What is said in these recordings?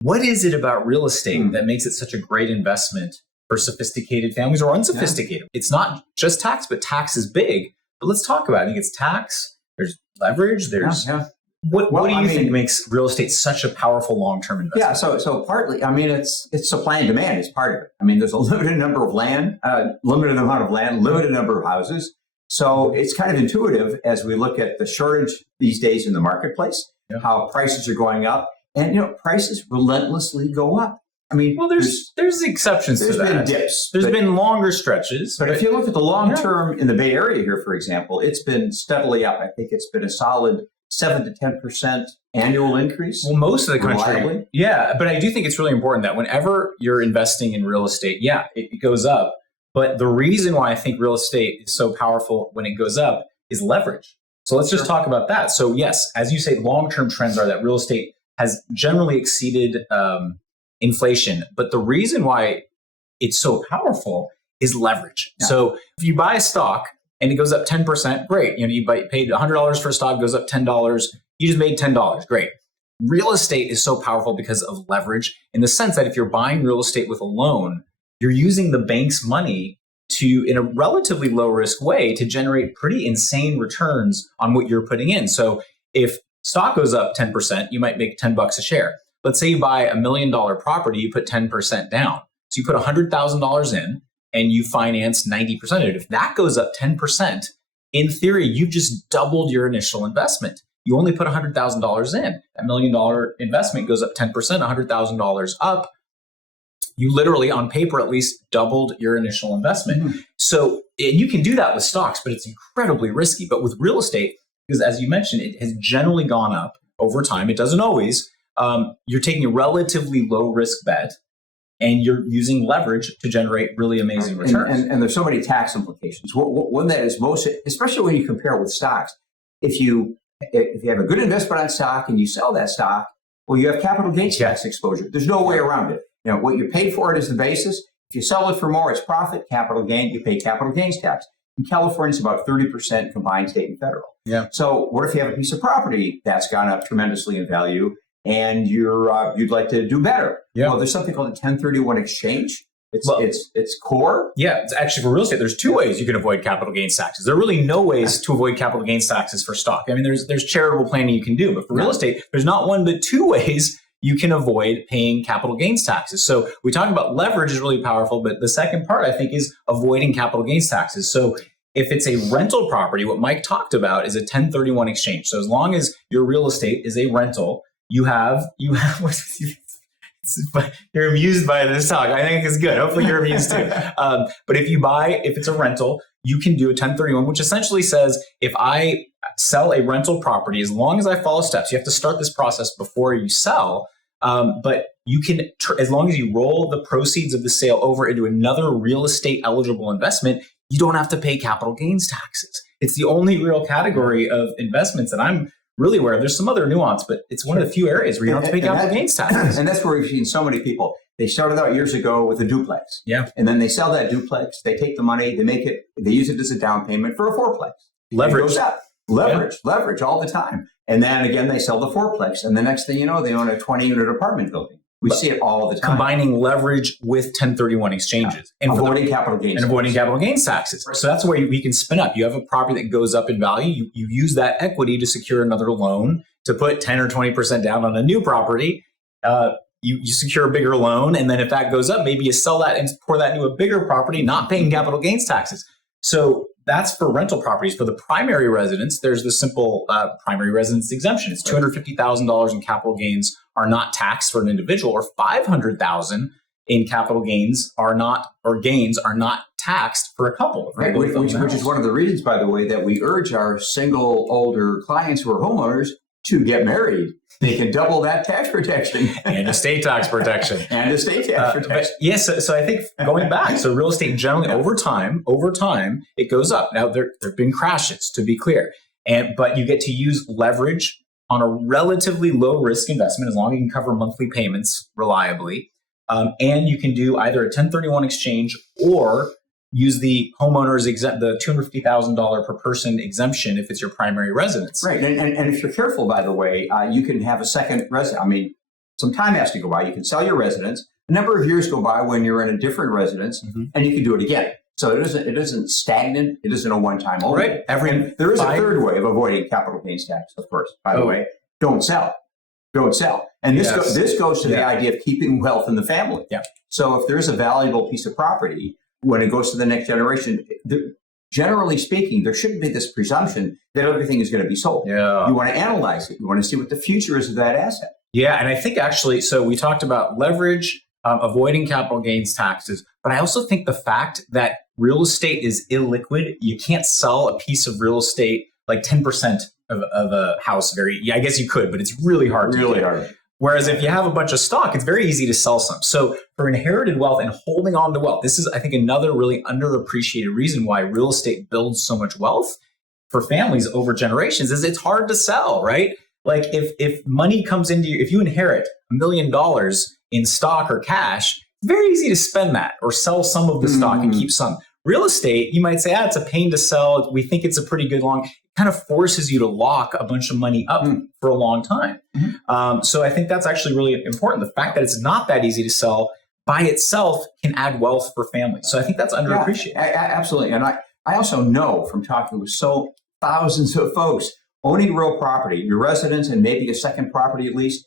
what is it about real estate that makes it such a great investment for sophisticated families or unsophisticated? It's not just tax, but tax is big. But let's talk about it. I think it's tax, there's leverage, there's... What do you think makes real estate such a powerful long-term investment? Yeah, so partly, I mean, it's supply and demand is part of it. I mean, there's a limited number of land, limited amount of land, limited number of houses. So it's kind of intuitive as we look at the shortage these days in the marketplace, how prices are going up, and prices relentlessly go up. I mean, well, there's exceptions to that. There's been dips. There's been longer stretches. But if you look at the long term in the Bay Area here, for example, it's been steadily up. I think it's been a solid 7 to 10% annual increase. Well, most of the country. Reliably. Yeah, but I do think it's really important that whenever you're investing in real estate, it goes up. But the reason why I think real estate is so powerful when it goes up is leverage. So let's just talk about that. So yes, as you say, long-term trends are that real estate has generally exceeded inflation. But the reason why it's so powerful is leverage. Yeah. So if you buy a stock and it goes up 10%, great. You paid $100 for a stock, goes up $10. You just made $10, great. Real estate is so powerful because of leverage in the sense that if you're buying real estate with a loan, you're using the bank's money to, in a relatively low risk way, to generate pretty insane returns on what you're putting in. So if stock goes up 10%, you might make $10 a share. Let's say you buy $1 million property, you put 10% down. So you put $100,000 in and you finance 90% of it. If that goes up 10%, in theory, you've just doubled your initial investment. You only put $100,000 in. That $1 million investment goes up 10%, $100,000 up. You literally, on paper at least, doubled your initial investment. Mm-hmm. So you can do that with stocks, but it's incredibly risky. But with real estate, because as you mentioned, it has generally gone up over time. It doesn't always. You're taking a relatively low risk bet and you're using leverage to generate really amazing returns. And there's so many tax implications. One that is most, especially when you compare with stocks, if you have a good investment on stock and you sell that stock, well, you have capital gains tax exposure. There's no way around it. What you paid for it is the basis. If you sell it for more, it's profit, capital gain, you pay capital gains tax. In California, it's about 30% combined state and federal. Yeah. So what if you have a piece of property that's gone up tremendously in value and you'd like to do better? Yeah. Well, there's something called a 1031 exchange. It's core. Yeah, it's actually for real estate. There's two ways you can avoid capital gains taxes. There are really no ways to avoid capital gains taxes for stock. I mean, there's charitable planning you can do, but for real estate, there's not one but two ways you can avoid paying capital gains taxes. So we talk about leverage is really powerful, but the second part I think is avoiding capital gains taxes. So if it's a rental property, what Mike talked about is a 1031 exchange. So as long as your real estate is a rental, you have you're amused by this talk. I think it's good. Hopefully you're amused too. But if it's a rental, you can do a 1031, which essentially says if I sell a rental property, as long as I follow steps, you have to start this process before you sell. But you can, as long as you roll the proceeds of the sale over into another real estate eligible investment, you don't have to pay capital gains taxes. It's the only real category of investments that I'm really aware of. There's some other nuance, but it's one of the few areas where you don't have to pay capital gains taxes. And that's where we've seen so many people. They started out years ago with a duplex. Yeah. And then they sell that duplex. They take the money, they use it as a down payment for a fourplex. Leverage. It goes up. Leverage all the time. And then again, they sell the fourplex. And the next thing you know, they own a 20-unit apartment building. We see it all the time. Combining leverage with 1031 exchanges. And avoiding capital gains taxes. So that's where we can spin up. You have a property that goes up in value. You use that equity to secure another loan, to put 10 or 20% down on a new property. You secure a bigger loan. And then if that goes up, maybe you sell that and pour that into a bigger property, not paying capital gains taxes. So that's for rental properties. For the primary residence, there's the simple primary residence exemption. It's $250,000 in capital gains are not taxed for an individual, or $500,000 in capital gains are not taxed for a couple. Right, which is one of the reasons, by the way, that we urge our single older clients who are homeowners to get married. They can double that tax protection. And estate tax protection. Yes, so I think going back, so real estate generally over time, it goes up. Now, there have been crashes, to be clear, but you get to use leverage on a relatively low risk investment as long as you can cover monthly payments reliably. And you can do either a 1031 exchange or use the homeowner's the $250,000 per person exemption if it's your primary residence. Right, and if you're careful, by the way, you can have a second residence. I mean, some time has to go by. You can sell your residence. A number of years go by when you're in a different residence, and you can do it again. So it isn't stagnant. It isn't a one-time only. Right. And there is a third way of avoiding capital gains tax, of course, by the way. Don't sell. Don't sell. And this goes to the idea of keeping wealth in the family. Yeah. So if there's a valuable piece of property, when it goes to the next generation, generally speaking, there shouldn't be this presumption that everything is going to be sold. Yeah. You want to analyze it. You want to see what the future is of that asset. Yeah. And I think actually, so we talked about leverage, avoiding capital gains taxes, but I also think the fact that real estate is illiquid, you can't sell a piece of real estate like 10% of a house. I guess you could, but it's really hard to do. Really hard. Whereas if you have a bunch of stock, it's very easy to sell some. So for inherited wealth and holding on to wealth, this is, I think, another really underappreciated reason why real estate builds so much wealth for families over generations is it's hard to sell, right? Like if money comes into you, if you inherit $1 million in stock or cash, it's very easy to spend that or sell some of the stock and keep some. Real estate, you might say, it's a pain to sell. We think it's a pretty good long, it kind of forces you to lock a bunch of money up for a long time. So I think that's actually really important. The fact that it's not that easy to sell by itself can add wealth for families. So I think that's underappreciated. Absolutely. And I also know from talking with thousands of folks, owning real property, your residence and maybe a second property at least,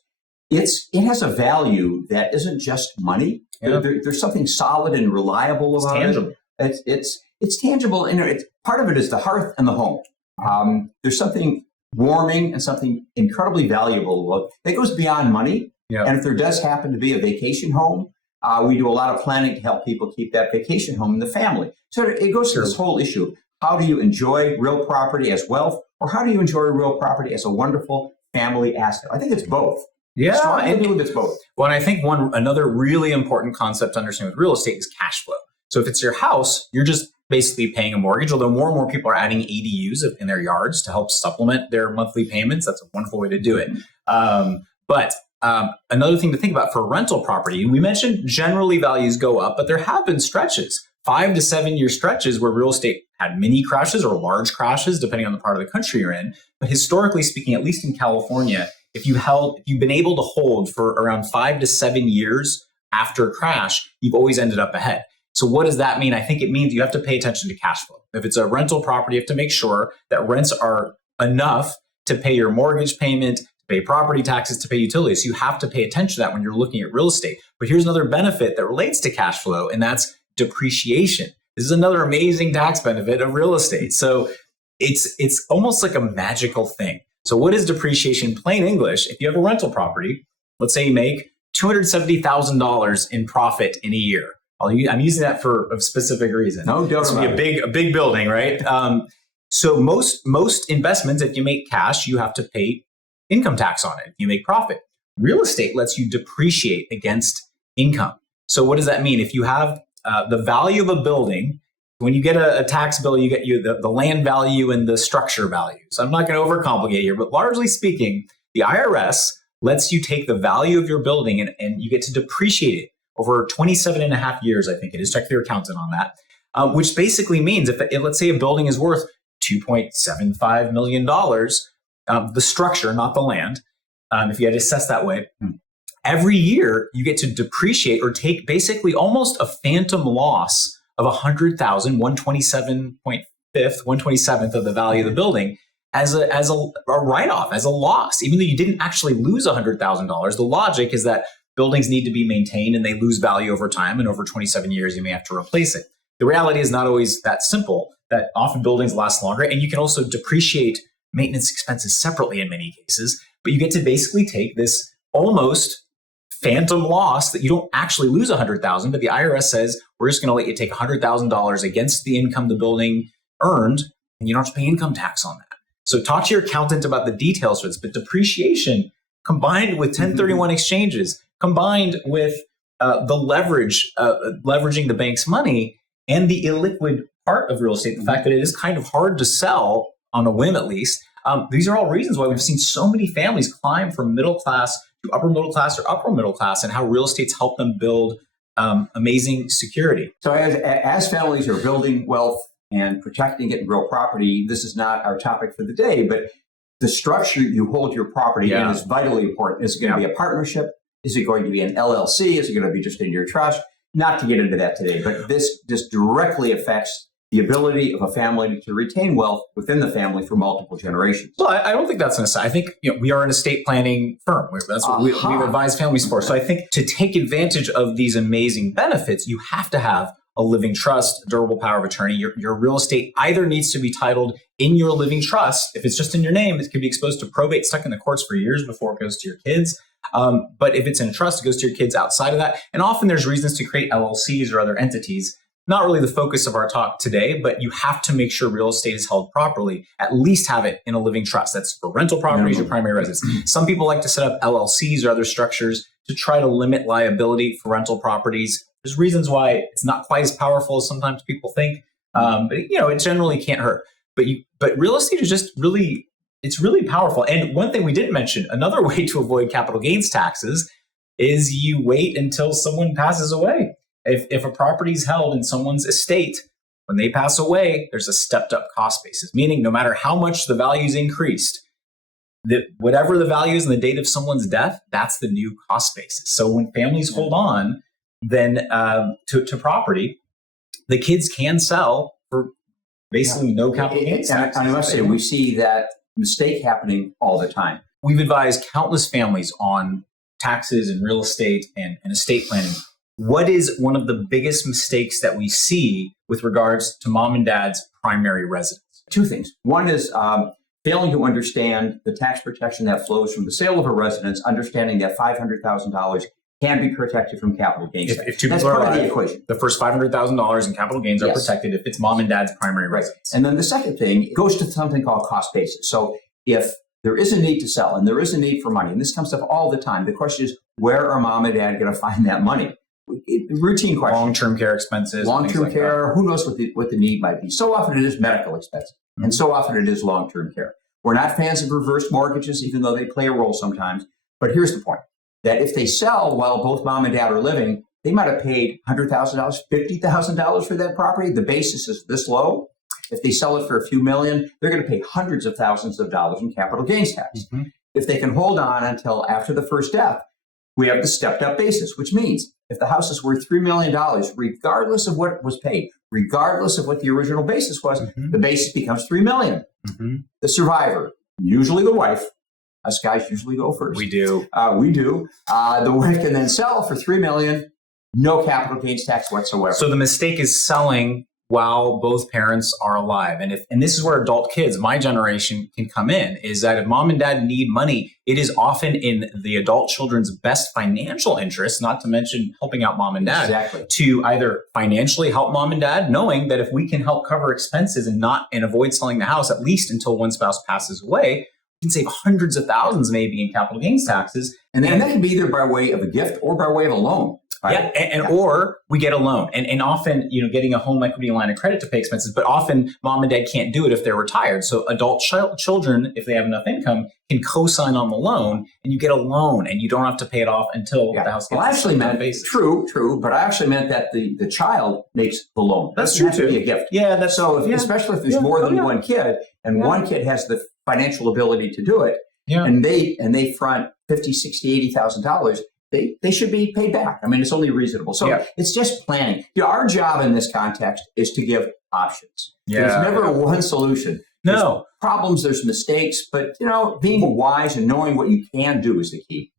it has a value that isn't just money. Yeah. There's something solid and reliable about tangible. it. It's tangible. And part of it is the hearth and the home. There's something warming and something incredibly valuable that goes beyond money. Yeah. And if there does happen to be a vacation home, we do a lot of planning to help people keep that vacation home in the family. So it goes to this whole issue. How do you enjoy real property as wealth, or how do you enjoy real property as a wonderful family asset? I think it's both. Yeah, I believe it's both. Well, and I think another really important concept to understand with real estate is cash flow. So if it's your house, you're just basically paying a mortgage, although more and more people are adding ADUs in their yards to help supplement their monthly payments. That's a wonderful way to do it. But another thing to think about for rental property, we mentioned generally values go up, but there have been stretches, 5 to 7 year stretches where real estate had mini crashes or large crashes, depending on the part of the country you're in. But historically speaking, at least in California, if you've been able to hold for around 5 to 7 years after a crash, you've always ended up ahead. So what does that mean? I think it means you have to pay attention to cash flow. If it's a rental property, you have to make sure that rents are enough to pay your mortgage payment, to pay property taxes, to pay utilities. So you have to pay attention to that when you're looking at real estate. But here's another benefit that relates to cash flow, and that's depreciation. This is another amazing tax benefit of real estate. So it's almost like a magical thing. So what is depreciation? Plain English, if you have a rental property, let's say you make $270,000 in profit in a year. I'm using that for a specific reason. No doubt about it. It's a big building, right? So most investments, if you make cash, you have to pay income tax on it. If you make profit, real estate lets you depreciate against income. So what does that mean? If you have the value of a building, when you get a tax bill, you get the land value and the structure value. So I'm not going to overcomplicate here, but largely speaking, the IRS lets you take the value of your building and you get to depreciate it over 27 and a half years, I think it is. Check your accountant on that, which basically means if let's say a building is worth $2.75 million, the structure, not the land, if you had to assess that way, every year you get to depreciate or take basically almost a phantom loss of 100,000, 127th of the value of the building as a write-off, as a loss, even though you didn't actually lose $100,000. The logic is that buildings need to be maintained and they lose value over time, and over 27 years you may have to replace it. The reality is not always that simple, that often buildings last longer, and you can also depreciate maintenance expenses separately in many cases, but you get to basically take this almost phantom loss that you don't actually lose 100,000, but the IRS says, we're just going to let you take $100,000 against the income the building earned, and you don't have to pay income tax on that. So talk to your accountant about the details for this, but depreciation combined with 1031 exchanges, combined with the leveraging the bank's money and the illiquid part of real estate, the fact that it is kind of hard to sell on a whim at least, these are all reasons why we've seen so many families climb from middle class to upper middle class or upper middle class, and how real estate's helped them build amazing security. So as families are building wealth and protecting it in real property, this is not our topic for the day, but the structure you hold your property in is vitally important. Is it going to be a partnership? Is it going to be an LLC? Is it going to be just in your trust? Not to get into that today, but this directly affects the ability of a family to retain wealth within the family for multiple generations. Well, I don't think that's necessary. I think we are an estate planning firm. That's what we've advised families for. So I think to take advantage of these amazing benefits, you have to have a living trust, durable power of attorney. Your real estate either needs to be titled in your living trust. If it's just in your name, it could be exposed to probate, stuck in the courts for years before it goes to your kids. But if it's in a trust, it goes to your kids outside of that. And often there's reasons to create LLCs or other entities. Not really the focus of our talk today, but you have to make sure real estate is held properly. At least have it in a living trust. That's for rental properties, your primary residence. Some people like to set up LLCs or other structures to try to limit liability for rental properties. There's reasons why it's not quite as powerful as sometimes people think, but it generally can't hurt. But real estate is just it's really powerful. And one thing we didn't mention, another way to avoid capital gains taxes is you wait until someone passes away. If a property is held in someone's estate, when they pass away, there's a stepped up cost basis, meaning no matter how much the value's increased, whatever the value is in the date of someone's death, that's the new cost basis. So when families hold on then to property, the kids can sell for basically no capital gains tax. And I must say, we see that mistake happening all the time. We've advised countless families on taxes and real estate and estate planning. What is one of the biggest mistakes that we see with regards to mom and dad's primary residence? Two things. One is failing to understand the tax protection that flows from the sale of a residence, understanding that $500,000 can be protected from capital gains. If two people are alive, the first $500,000 in capital gains are protected if it's mom and dad's primary residence. And then the second thing goes to something called cost basis. So if there is a need to sell and there is a need for money, and this comes up all the time, the question is, where are mom and dad going to find that money? Routine question. Long-term care expenses. Long-term care, who knows what the need might be. So often it is medical expenses, and so often it is long-term care. We're not fans of reverse mortgages, even though they play a role sometimes. But here's the point, that if they sell while both mom and dad are living, they might have paid $100,000, $50,000 for that property. The basis is this low. If they sell it for a few million, they're going to pay hundreds of thousands of dollars in capital gains tax. If they can hold on until after the first death, we have the stepped up basis, which means if the house is worth $3 million, regardless of what was paid, regardless of what the original basis was, the basis becomes $3 million. The survivor, usually the wife, us guys usually go first. We do. The wife can then sell for $3 million, no capital gains tax whatsoever. So the mistake is selling while both parents are alive. And this is where adult kids, my generation, can come in, is that if mom and dad need money, it is often in the adult children's best financial interest, not to mention helping out mom and dad, to either financially help mom and dad, knowing that if we can help cover expenses and avoid selling the house, at least until one spouse passes away, we can save hundreds of thousands maybe in capital gains taxes. And that can be either by way of a gift or by way of a loan. Or we get a loan. And often, getting a home equity line of credit to pay expenses, but often mom and dad can't do it if they're retired. So adult children, if they have enough income, can co-sign on the loan, and you get a loan, and you don't have to pay it off until the house gets true, but I actually meant that the child makes the loan. That's true too. Be a gift. Especially if there's more than one kid, and one kid has the financial ability to do it, and they front $50,000, $60,000, $80,000. They should be paid back. I mean, it's only reasonable. So it's just planning. our job in this context is to give options. There's never one solution. There's problems, there's mistakes, but being wise and knowing what you can do is the key.